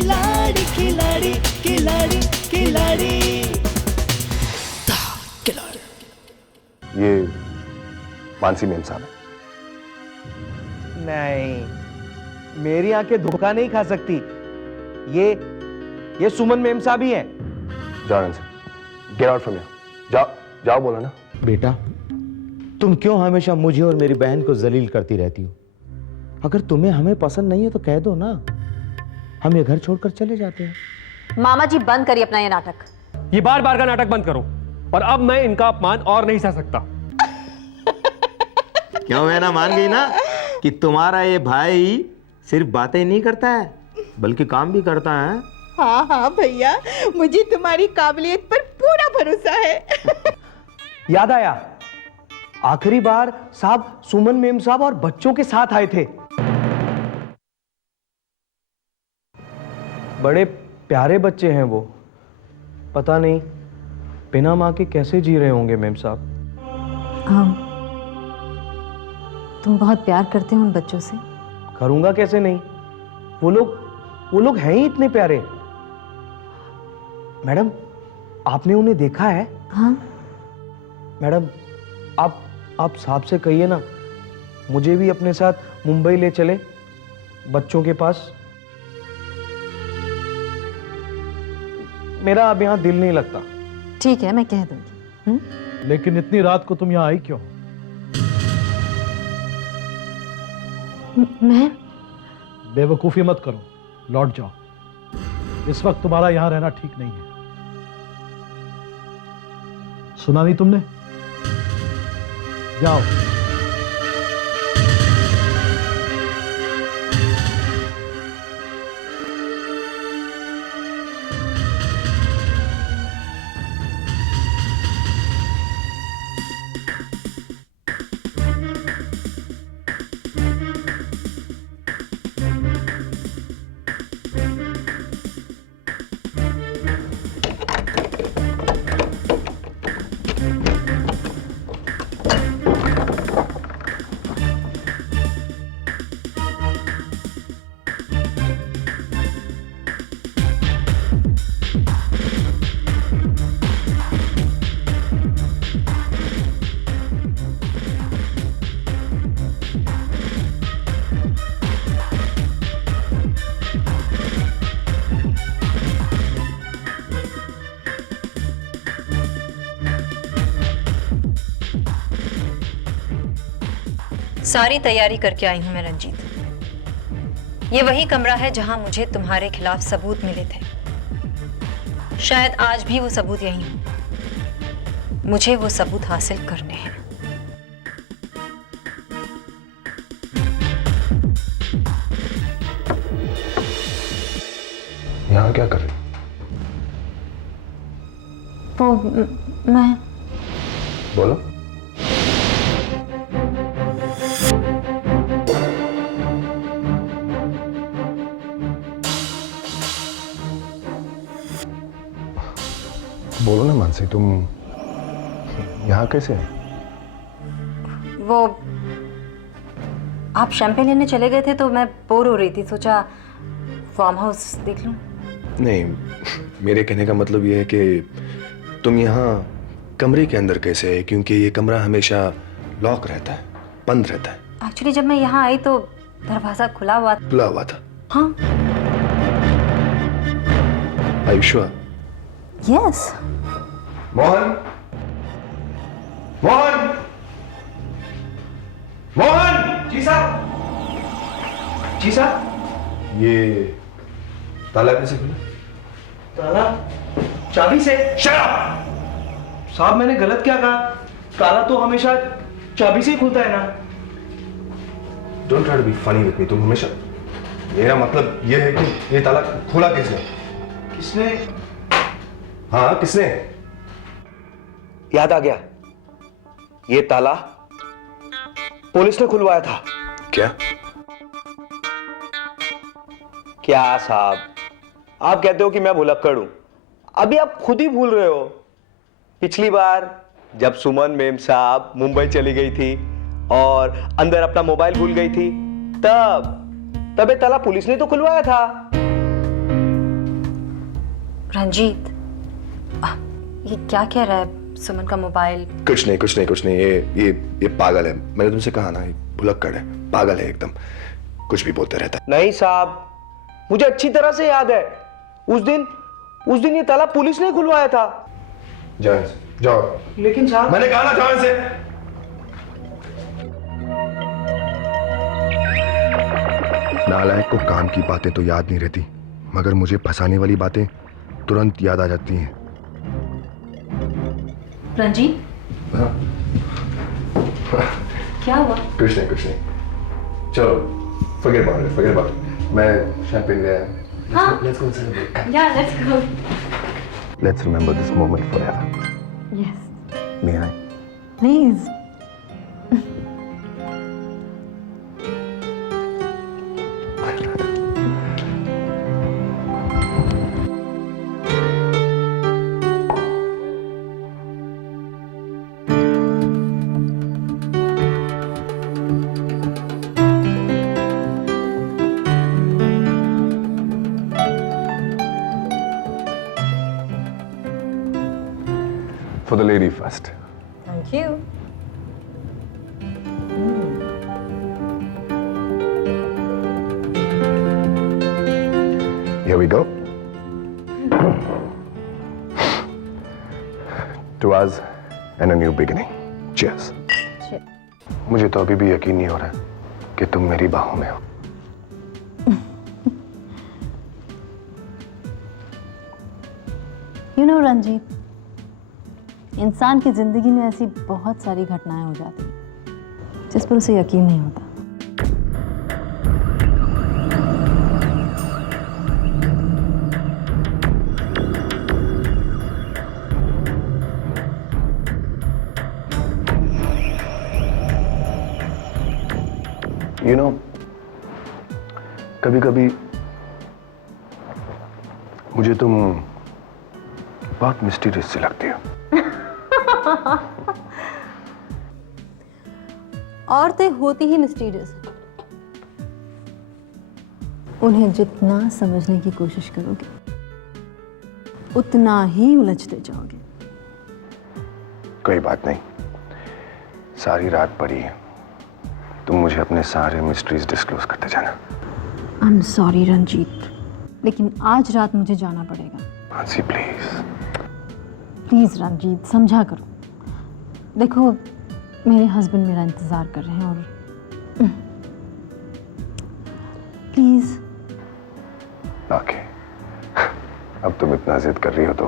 खिलाड़ी खिलाड़ी खिलाड़ी खिलाड़ी। ये मानसी मेम साहब है। नहीं, मेरी आंखें धोखा नहीं खा सकती। ये सुमन मेम साहब ही हैं। जाओ से, गेट आउट फ्रॉम हियर। जाओ जाओ, बोला ना। बेटा, तुम क्यों हमेशा मुझे और मेरी बहन को जलील करती रहती हो? अगर तुम्हें हमें पसंद नहीं है तो कह दो ना, हम ये घर छोड़कर चले जाते हैं। मामा जी बंद करिए अपना ये नाटक। ये बार बार का नाटक बंद करो, और अब मैं इनका अपमान और नहीं सह सकता। क्यों है ना, मान गई ना कि तुम्हारा ये भाई सिर्फ बातें नहीं करता है बल्कि काम भी करता है। हाँ हाँ भैया, मुझे तुम्हारी काबिलियत पर पूरा भरोसा है। याद आया, आखिरी बार साहब सुमन मेम साहब और बच्चों के साथ आए थे। बड़े प्यारे बच्चे हैं वो। पता नहीं बिना माँ के कैसे जी रहे होंगे मेम साहब। तुम बहुत प्यार करते हो उन बच्चों से। करूंगा कैसे नहीं, वो लोग हैं ही इतने प्यारे। मैडम, आपने उन्हें देखा है? हाँ मैडम, आप साहब से कहिए ना, मुझे भी अपने साथ मुंबई ले चले, बच्चों के पास। मेरा अब यहाँ दिल नहीं लगता। ठीक है, मैं कह दूंगी। लेकिन इतनी रात को तुम यहाँ आई क्यों? मैं बेवकूफी मत करो, लौट जाओ। इस वक्त तुम्हारा यहाँ रहना ठीक नहीं है। सुना नहीं तुमने? जाओ। सारी तैयारी करके आई हूं मैं रंजीत। ये वही कमरा है जहां मुझे तुम्हारे खिलाफ सबूत मिले थे। शायद आज भी वो सबूत यही हो। मुझे वो सबूत हासिल करने हैं। यहाँ क्या कर रही? वो मैं बोलो। बोलो ना मानसी, तुम यहाँ कैसे हैं? वो आप शैंपेन लेने चले गए थे तो मैं बोर हो रही थी, सोचा फार्म हाउस देख लूं। नहीं, मेरे कहने का मतलब ये है कि तुम यहाँ कमरे के अंदर कैसे है, क्योंकि ये कमरा हमेशा लॉक रहता है, बंद रहता है। एक्चुअली जब मैं यहाँ आई तो दरवाजा खुला हुआ था। हाँ। Are you sure? Yes. Mohan, Mohan, Mohan. जी साहब। जी साहब। ये ताला कैसे खुला? ताला चाबी से। साहब, मैंने गलत क्या कहा? ताला तो हमेशा चाबी से ही खुलता है ना। Don't try to be funny with me. तुम हमेशा, मेरा मतलब ये है कि ये ताला खुला किसने? किसने? हाँ, किसने? याद आ गया, ये ताला पुलिस ने खुलवाया था। क्या? क्या साहब, आप कहते हो कि मैं भुलक्कड़ हूं। अभी आप खुद ही भूल रहे हो। पिछली बार जब सुमन मेम साहब मुंबई चली गई थी और अंदर अपना मोबाइल भूल गई थी, तब ये ताला पुलिस ने तो खुलवाया था। रंजीत, ये क्या कह रहा है? सुमन का मोबाइल। कुछ नहीं, ये पागल है। मैंने तुमसे कहा ना, ये भुलक्कड़ है, पागल है एकदम, कुछ भी बोलते रहता है। नहीं साहब, मुझे अच्छी तरह से याद है, उस दिन ये ताला पुलिस ने खुलवाया था। जाओ। लेकिन साहब, मैंने कहा ना, जाओ से। नालायक को काम की बातें तो याद नहीं रहती, मगर मुझे फंसाने वाली बातें तुरंत याद आ जाती हैं। रंजीत, क्या हुआ? कुछ नहीं। चलो, forget about it. मैं शैंपेन ले आया। हाँ? Let's go celebrate. Yeah, let's go. Let's remember this moment forever. Yes. May I? Please. For the lady first. Thank you. Here we go. To us and a new beginning. Cheers. Cheers. मुझे तो अभी भी यकीन नहीं हो रहा कि तुम मेरी बाहों में हो। You know, रंजीत, इंसान की जिंदगी में ऐसी बहुत सारी घटनाएं हो जाती हैं जिस पर उसे यकीन नहीं होता। You know, कभी-कभी मुझे तुम बहुत मिस्टीरियस सी लगती हो। औरतें होती ही मिस्टीरियस हैं। उन्हें जितना समझने की कोशिश करोगे उतना ही उलझते जाओगे। कोई बात नहीं, सारी रात पड़ी है, तुम मुझे अपने सारे मिस्ट्रीज डिस्क्लोज करते जाना। आई एम सॉरी रंजीत, लेकिन आज रात मुझे जाना पड़ेगा। मानसी प्लीज। प्लीज रंजीत, समझा करो। देखो, मेरे हस्बैंड मेरा इंतजार कर रहे हैं और प्लीज। ओके, अब तुम इतना जिद कर रही हो तो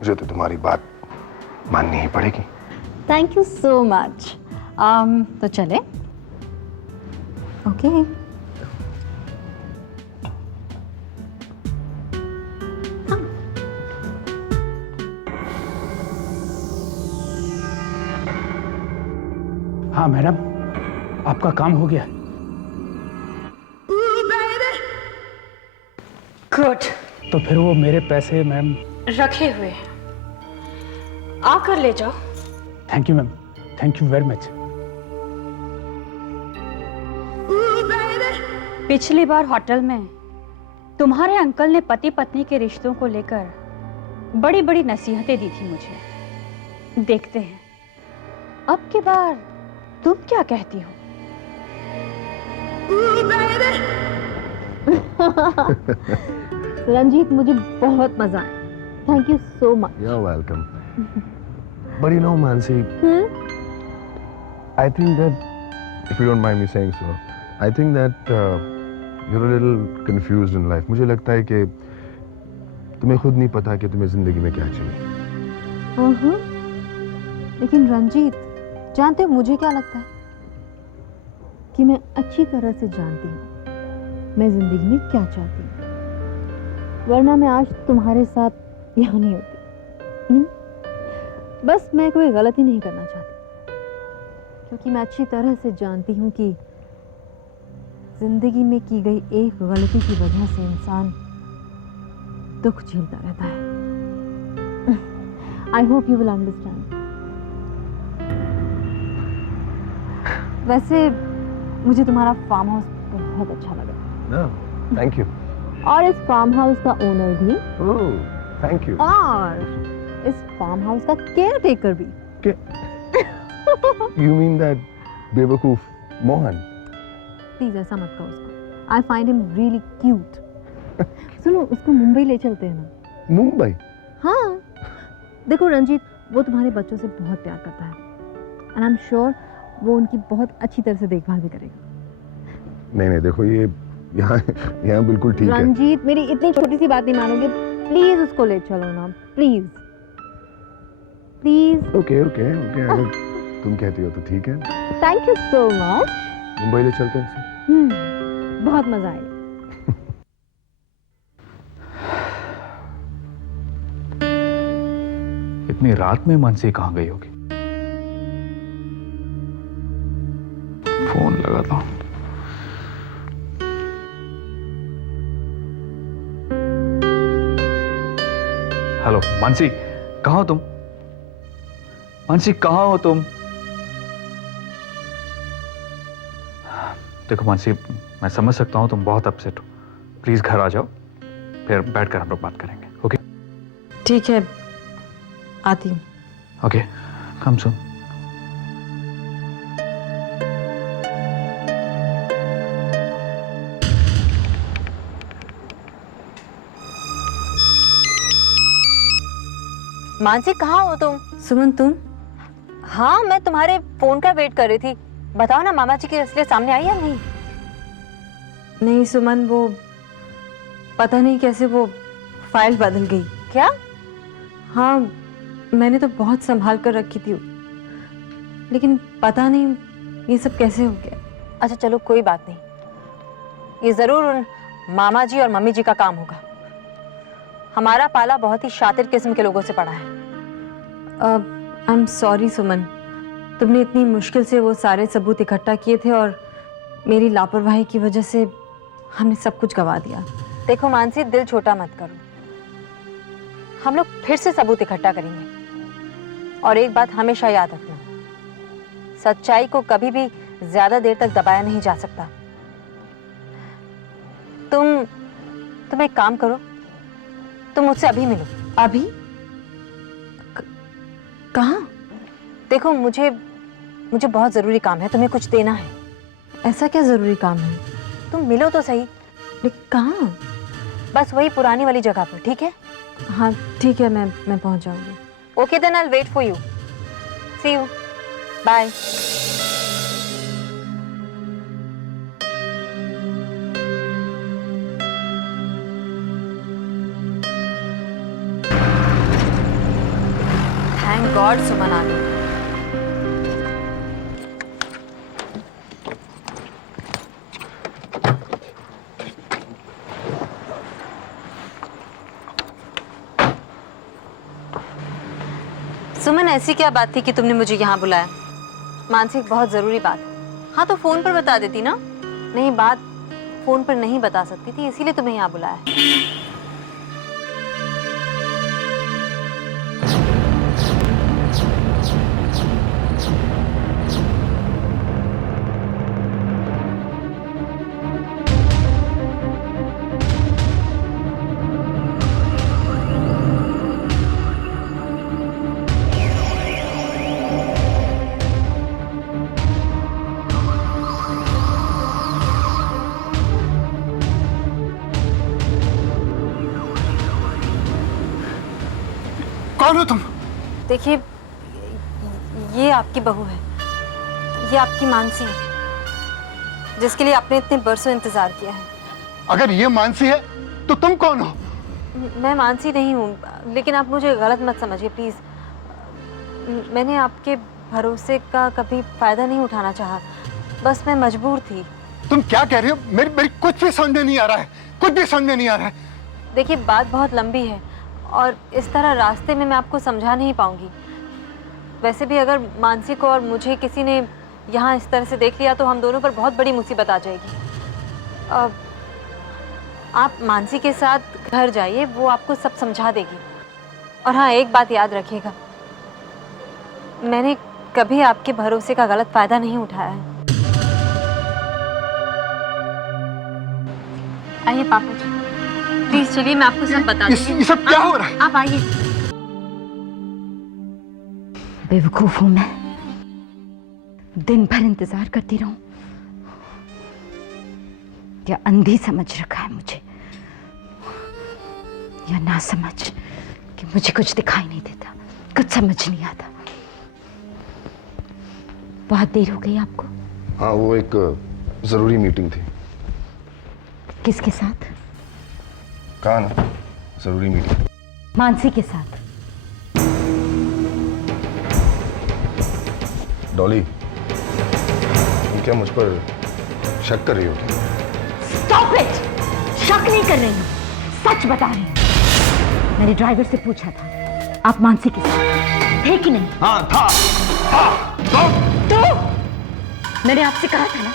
मुझे तो तुम्हारी बात माननी ही पड़ेगी। Thank you so much. तो चले? ओके। हाँ मैडम, आपका काम हो गया। गुड। तो फिर वो मेरे पैसे मैम रखे हुए हैं, आकर ले जाओ। Thank you ma'am, thank you very much. पिछली बार होटल में तुम्हारे अंकल ने पति पत्नी के रिश्तों को लेकर बड़ी बड़ी नसीहतें दी थी मुझे। देखते हैं अब की बार तुम क्या कहती हो। रंजीत, मुझे बहुत मजा आया। Thank you so much. You're welcome. But you know, Mansi, I think that, if you don't mind me saying so, I think that you're a little confused in life. मुझे लगता है कि तुम्हें खुद नहीं पता कि तुम्हें जिंदगी में क्या चाहिए। लेकिन रंजीत, जानते हो मुझे क्या लगता है? कि मैं अच्छी तरह से जानती हूँ मैं जिंदगी में क्या चाहती हूँ, वरना मैं आज तुम्हारे साथ यहाँ नहीं होती। बस मैं कोई गलती नहीं करना चाहती, क्योंकि मैं अच्छी तरह से जानती हूँ कि जिंदगी में की गई एक गलती की वजह से इंसान दुख झेलता रहता है। I hope you will understand. वैसे मुझे तुम्हारा फार्म हाउस बहुत अच्छा लगा। No, thank you. और इस फार्म हाउस का ओनर भी, ओह, थैंक यू। और इस फार्म हाउस का केयर टेकर भी। You mean that बेवकूफ मोहन? प्लीज ऐसा मत कहो उसको। I find him really cute. सुनो, उसको मुंबई ले चलते हैं ना। मुंबई? हाँ, देखो रंजीत, वो तुम्हारे बच्चों से बहुत प्यार करता है एंड आई एम श्योर वो उनकी बहुत अच्छी तरह से देखभाल भी करेगा। नहीं, देखो ये यहाँ बिल्कुल ठीक है। रंजीत, मेरी इतनी छोटी सी बात नहीं मानोगे? प्लीज उसको ले चलो ना, प्लीज प्लीज। ओके अगर तुम कहती हो तो ठीक है। Thank you so much. Mumbai ले चलते हैं उसे। बहुत मजा आएगा। इतनी रात में मानसी कहां गई होगी? फोन लगाता हूं। हेलो मानसी, कहां हो तुम? मानसी कहां हो तुम? देखो मानसी, मैं समझ सकता हूं तुम बहुत अपसेट हो। प्लीज घर आ जाओ, फिर बैठकर हम लोग बात करेंगे। ओके? ठीक है, आती हूँ। ओके, कम सुन। मानसी, कहाँ हो तुम? सुमन, तुम? हाँ, मैं तुम्हारे फोन का वेट कर रही थी। बताओ ना, मामा जी की असलियत सामने आई या नहीं? नहीं सुमन, वो पता नहीं कैसे वो फाइल बदल गई। क्या? हाँ, मैंने तो बहुत संभाल कर रखी थी, लेकिन पता नहीं ये सब कैसे हो गया। अच्छा चलो, कोई बात नहीं। ये जरूर उन मामा जी और मम्मी जी का काम होगा। हमारा पाला बहुत ही शातिर किस्म के लोगों से पड़ा है। आई एम सॉरी सुमन, तुमने इतनी मुश्किल से वो सारे सबूत इकट्ठा किए थे और मेरी लापरवाही की वजह से हमने सब कुछ गंवा दिया। देखो मानसी, दिल छोटा मत करो। हम लोग फिर से सबूत इकट्ठा करेंगे। और एक बात हमेशा याद रखना, सच्चाई को कभी भी ज्यादा देर तक दबाया नहीं जा सकता। तुम एक काम करो, तुम मुझसे अभी मिलो। अभी? कहाँ? देखो, मुझे बहुत जरूरी काम है, तुम्हें कुछ देना है। ऐसा क्या जरूरी काम है? तुम मिलो तो सही। लेकिन कहाँ? बस वही पुरानी वाली जगह पर, ठीक है? हाँ ठीक है, मैं पहुंच जाऊंगी। Okay then, I will wait for you. See you, bye. Thank God Suman आ गई। सुमन, ऐसी क्या बात थी कि तुमने मुझे यहाँ बुलाया? मानसिक, बहुत जरूरी बात। हाँ तो फोन पर बता देती ना। नहीं, बात फोन पर नहीं बता सकती थी, इसीलिए तुम्हें यहाँ बुलाया। कौन हो तुम? देखिए, ये आपकी बहू है, ये आपकी मानसी है, जिसके लिए आपने इतने बरसों इंतजार किया है। अगर ये मानसी है तो तुम कौन हो? मैं मानसी नहीं हूँ, लेकिन आप मुझे गलत मत समझिए प्लीज। मैंने आपके भरोसे का कभी फायदा नहीं उठाना चाहा, बस मैं मजबूर थी। तुम क्या कह रही हो? मेरी कुछ भी समझ में नहीं आ रहा है, कुछ भी समझ में नहीं आ रहा है। देखिए, बात बहुत लंबी है और इस तरह रास्ते में मैं आपको समझा नहीं पाऊंगी। वैसे भी अगर मानसी को और मुझे किसी ने यहाँ इस तरह से देख लिया तो हम दोनों पर बहुत बड़ी मुसीबत आ जाएगी। आप मानसी के साथ घर जाइए, वो आपको सब समझा देगी। और हाँ, एक बात याद रखिएगा, मैंने कभी आपके भरोसे का गलत फायदा नहीं उठाया है। आइए पापा जी। प्लीज चलिए, मैं आपको सब बता दूंगी। ये सब क्या हो रहा है? आप आइए। बेवकूफ हूं मैं, दिन भर इंतजार करती रहूं या अंधी समझ रखा है मुझे, या ना समझ कि मुझे कुछ दिखाई नहीं देता, कुछ समझ नहीं आता। बहुत देर हो गई आपको? हाँ, वो एक जरूरी मीटिंग थी। किसके साथ? कहा ना, जरूरी मीटिंग। मानसी के साथ। डॉली, तुम क्या मुझ पर शक कर रही हो क्या? Stop it! शक नहीं कर रही हूँ, सच बता रही हूँ। मैंने ड्राइवर से पूछा था, आप मानसी के साथ थे कि नहीं? हाँ, था। तो मैंने आपसे कहा था ना,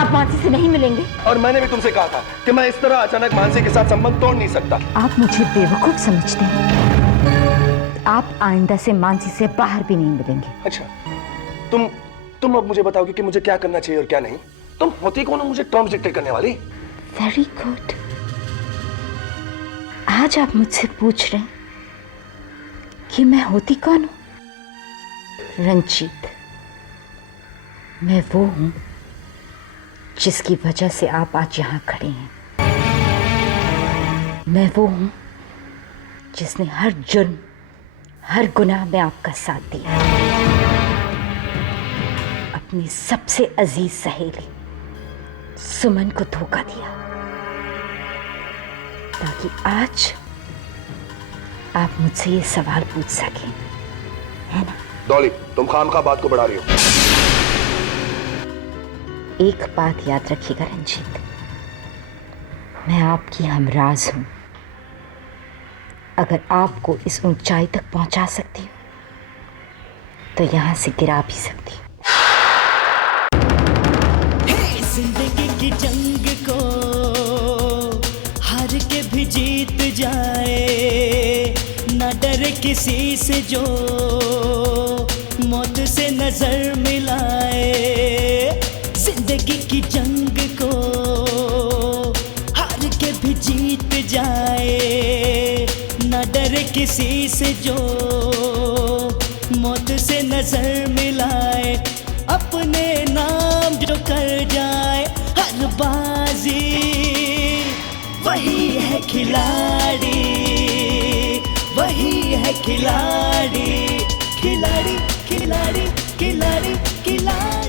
आप मानसी से नहीं मिलेंगे। और मैंने भी तुमसे कहा था कि मैं इस तरह अचानक मानसी के साथ संबंध तोड़ नहीं सकता। आप मुझे बेवकूफ समझते हैं। आप आइंदा से मानसी से बाहर भी नहीं मिलेंगे। अच्छा, तुम अब मुझे बताओगे कि मुझे क्या करना चाहिए और क्या नहीं? तुम होती कौन हो मुझे टर्म्स डिक्टेट करने वाली? Very good. आज आप मुझसे पूछ रहे हैं कि मैं होती कौन हूं? रंजीत, मैं वो हूं जिसकी वजह से आप आज यहां खड़े हैं। मैं वो हूं जिसने हर जुर्म, हर गुनाह में आपका साथ दिया। अपनी सबसे अजीज सहेली सुमन को धोखा दिया, ताकि आज आप मुझसे ये सवाल पूछ सकें, है ना? डॉली, तुम खामखा बात को बढ़ा रही हो। एक बात याद रखिएगा रंजीत, मैं आपकी हमराज हूं। अगर आपको इस ऊंचाई तक पहुंचा सकती हूं, तो यहां से गिरा भी सकती हूं। जिंदगी की जंग को हार के भी जीत जाए, ना डरे किसी से जो मौत से नजर मिलाए। जिंदगी की जंग को हार के भी जीत जाए, ना डरे किसी से जो मौत से नजर मिलाए। अपने नाम जो कर जाए हर बाजी, वही है खिलाड़ी, वही है खिलाड़ी, खिलाड़ी, खिलाड़ी।